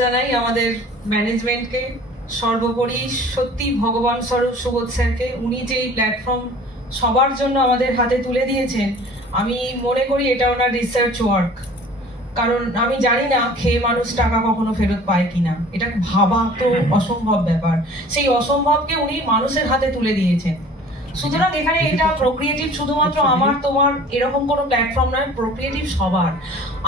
জানাই আমাদের ম্যানেজমেন্টকে, সর্বোপরি সত্যি ভগবান স্বরূপ সুবোধ স্যারকে। উনি যে এই প্ল্যাটফর্ম সবার জন্য আমাদের হাতে তুলে দিয়েছেন, আমি মনে করি এটা ওনার রিসার্চ ওয়ার্ক। কারণ আমি জানি না খেয়ে মানুষ টাকা কখনো ফেরত পায় কিনা, এটা ভাবা তো অসম্ভব ব্যাপার। সেই অসম্ভবকে উনি মানুষের হাতে তুলে দিয়েছেন। সুতরাং এখানে এটা প্রোক্রিয়েটিভ শুধুমাত্র আমার তোমার এরকম কোনো প্ল্যাটফর্ম নয়, প্রোক্রিয়েটিভ সবার।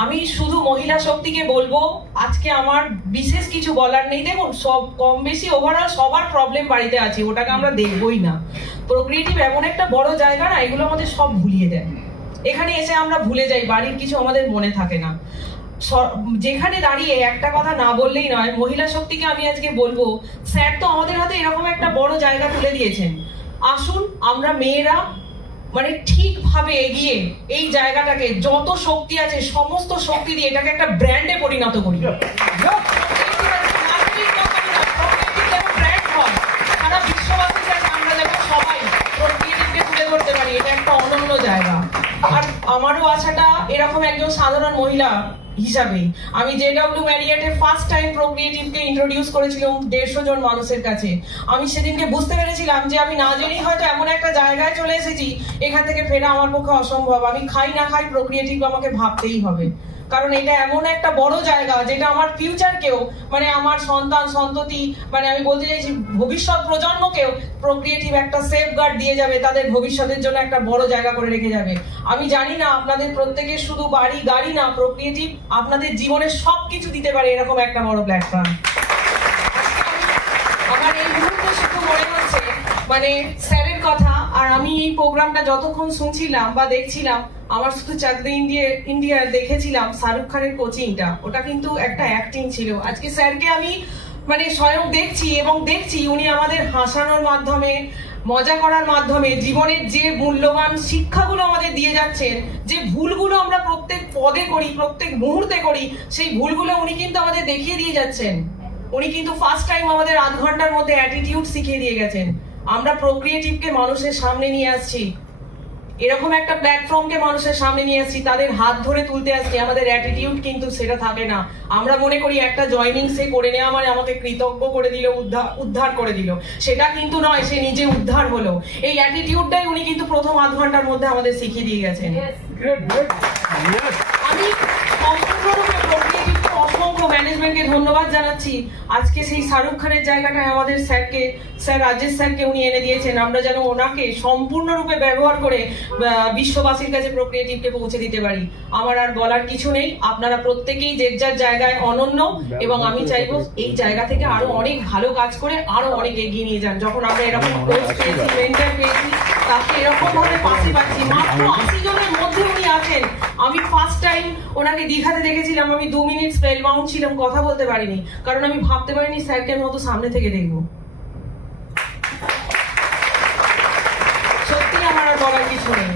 আমি শুধু মহিলা শক্তিকে বলবো, আজকে আমার বিশেষ কিছু বলার নেই। দেখুন, সব কম বেশি ওভারঅল সবার প্রবলেম বাড়িতে আছে, ওটাকে আমরা দেখবোই না। প্রোক্রিয়েটিভ এমন একটা বড় জায়গা না, এগুলো আমাদের সব ভুলিয়ে দেয়। এখানে এসে আমরা ভুলে যাই, বাড়ির কিছু আমাদের মনে থাকে না। যেখানে দাঁড়িয়ে একটা কথা না বললেই নয়, মহিলা শক্তিকে আমি আজকে বলবো, স্যার তো আমাদের হাতে এরকম একটা বড় জায়গা তুলে দিয়েছেন। আসুন আমরা মেয়েরা মানে ঠিকভাবে এগিয়ে এই জায়গাটাকে যত শক্তি আছে সমস্ত শক্তি দিয়ে এটাকে একটা ব্র্যান্ডে পরিণত করি। সারা বিশ্ববাসীর কাছে আমরা যেন সবাই প্রকৃতিকে তুলে ধরতে পারি, এটা একটা অনন্য জায়গা। আর আমারও আশাটা এরকম একজন সাধারণ মহিলা হিসাবে, আমি JW ম্যারিয়েটে ফার্স্ট টাইম প্রোক্রিয়েটিভকে ইন্ট্রোডিউস করেছিলাম 150 জন মানুষের কাছে। আমি সেদিনকে বুঝতে পেরেছিলাম যে আমি না জেনেই হয়তো এমন একটা জায়গায় চলে এসেছি, এখান থেকে ফেরা আমার পক্ষে অসম্ভব। আমি খাই না খাই, প্রোক্রিয়েটিভ আমাকে ভাবতেই হবে। কারণ এটা এমন একটা বড় জায়গা যেটা আমার ফিউচারকেও, মানে আমার সন্তান সন্ততি, মানে আমি বলতে চাইছি ভবিষ্যৎ প্রজন্মকেও প্রোক্রিয়েটিভ একটা সেফগার্ড দিয়ে যাবে, তাদের ভবিষ্যতের জন্য একটা বড় জায়গা করে রেখে যাবে। আমি জানি না আপনাদের প্রত্যেকের শুধু বাড়ি গাড়ি না, প্রোক্রিয়েটিভ আপনাদের জীবনের সবকিছু দিতে পারে এরকম একটা বড় প্ল্যাটফর্ম। আমার এই মুহূর্তে শুধু মনে হচ্ছে মানে স্যারের কথা, আর আমি এই প্রোগ্রামটা যতক্ষণ শুনছিলাম বা দেখছিলাম, আমার শুধু চাকদে ইন্ডিয়া দেখেছিলাম শাহরুখ খানের কোচিংটা, ওটা কিন্তু একটা অ্যাক্টিং ছিল। আজকে স্যারকে আমি মানে স্বয়ং দেখছি এবং দেখছি উনি আমাদের হাসানোর মাধ্যমে, মজা করার মাধ্যমে জীবনের যে মূল্যবান শিক্ষাগুলো আমাদের দিয়ে যাচ্ছেন, যে ভুলগুলো আমরা প্রত্যেক পদে করি, প্রত্যেক মুহূর্তে করি, সেই ভুলগুলো উনি কিন্তু আমাদের দেখিয়ে দিয়ে যাচ্ছেন। উনি কিন্তু ফার্স্ট টাইম আমাদের আধ ঘন্টার মধ্যে অ্যাটিটিউড শিখিয়ে দিয়ে গেছেন। আমরা প্রোক্রিয়েটিভকে মানুষের সামনে নিয়ে আসছি, এরকম একটা প্ল্যাটফর্মকে মানুষের সামনে নিয়ে আসছি, তাদের হাত ধরে তুলতে আসছি। আমাদের অ্যাটিটিউড কিন্তু সেটা থাকে না। আমরা মনে করি একটা জয়নিং সে করে নেওয়া মানে আমাকে কৃতজ্ঞ করে দিল, উদ্ধার করে দিল। সেটা কিন্তু নয়, সে নিজে উদ্ধার হলো। এই অ্যাটিটিউডটাই উনি কিন্তু প্রথম আধ ঘন্টার মধ্যে আমাদের শিখিয়ে দিয়ে গেছেন। আমি সম্পূর্ণরূপে প্রোক্রিয়েটিভকে অসংখ্য ম্যানেজমেন্টকে ধন্যবাদ জানাচ্ছি। আজকে সেই শাহরুখ খানের জায়গাটায় আমাদের স্যারকে, স্যার রাজেশ স্যারকে উনি এনে দিয়েছেন। আমরা যেন ওনাকে সম্পূর্ণরূপে ব্যবহার করে বিশ্ববাসীর কাছে প্রোক্রিয়েটিভকে পৌঁছে দিতে পারি। আমার আর বলার কিছু নেই। আপনারা প্রত্যেকেই যে যার জায়গায় অনন্য, এবং আমি চাইবো এই জায়গা থেকে আরো অনেক ভালো কাজ করে আরো অনেক এগিয়ে নিয়ে যান। যখন আমরা এরকম কোচ পেয়েছি, মেন্টর পেয়েছি, তাকে এরকম ভাবে পাশে পাচ্ছি। মাত্র 80 জনের মধ্যে উনি আছেন। আমি ফার্স্ট টাইম ওনাকে দীঘাতে দেখেছিলাম, আমি 2 মিনিট স্পেলবাউন্ড ছিলাম, কথা বলতে পারিনি, কারণ আমি ভাবতে পারিনি স্যারকে আমি অত সামনে থেকে দেখবো। সত্যি আমার আর বলার কিছু নেই।